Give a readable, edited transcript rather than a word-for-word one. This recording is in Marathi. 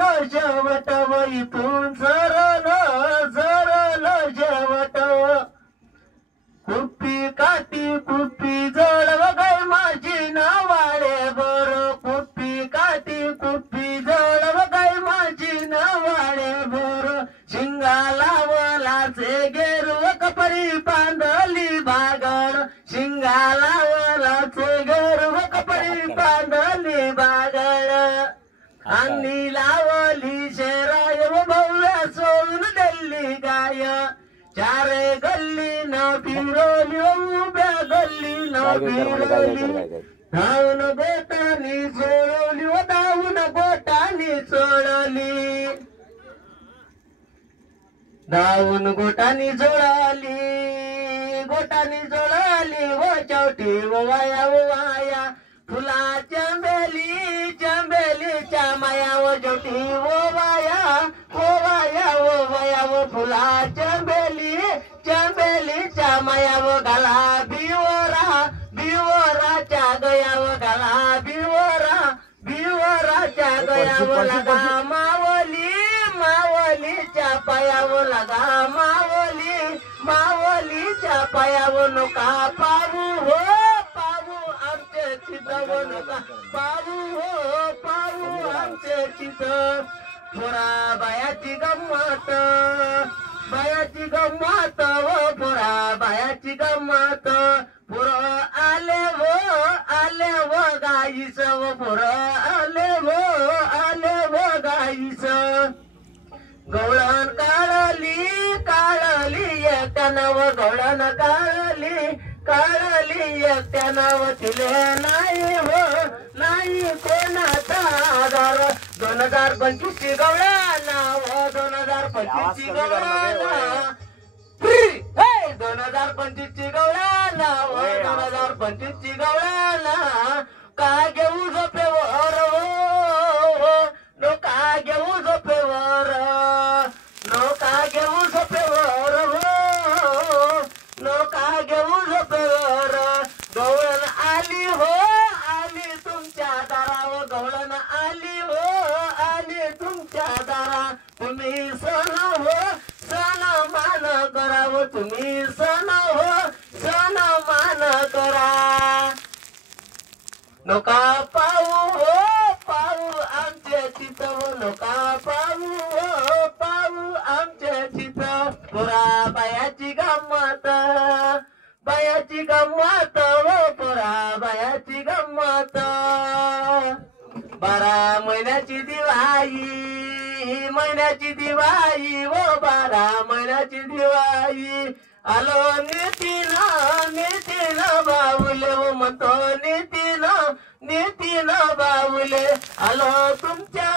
सरल शेवट इथून सरल सरल शेवट कुप्पी काठी कुप्पी जळव गाय माझी नावाळे बर कुप्पी काठी कुप्पी जळव गाय माझी नावाळे बर शिंगाला वलाचे गेरुव कपरी बांधली बागड शिंगाला वलाचे गेरुव कपरी बांधली बागड आणि लावली शेराय व भव्य सोडून दिल्ली गाय चारे गल्ली न फिरवली उभ्या गल्ली न फिरवली धावून गोटानी सोडवली व धावून गोटानी सोडली धावून गोटानी जोडली व चौटी व वाया फुला चंबेलीच्या माया व चौटी व वाया व फुला चंबेलीच्या माया व गाला बिवराच्या गया व गाला बिवराच्या गया व लगा मावलीच्या पाया व लगा मावलीच्या पाया व नका पाहू हो आमचे चित व नका पाहू आमचे चित पुरा बायाची गंमत व पुरा बायाची गंमत पुर आले व गाईस व पुर आले व गाईस गवळण काळली एकट्यानं व गवळण काळली एकट्यानं व तिले नाही कोणाचा आधार 2025 ची गवळण व 2025 ची गवळण 2025 ची गवळण व 2025 ची गवळण का घेऊ झोपेवर नका घेऊ झोपेवर नका घेऊ झोपेवर नका घेऊ झोपेवर गवळण आली तुमच्या दारावर गवळण आली तुमच्या दारा तुम्ही सण मान करावं तुम्ही सण मान करा नका पाहू आमचे चित नका पाहू आमचे चित पुरा बायाची गंमत व पुरा बायाची गंमत 12 महिन्याची दिवाळी व 12 महिन्याची दिवाळी आलो नितीन बाहुले व म्हणतो नितीन बाहुले आलो तुमच्या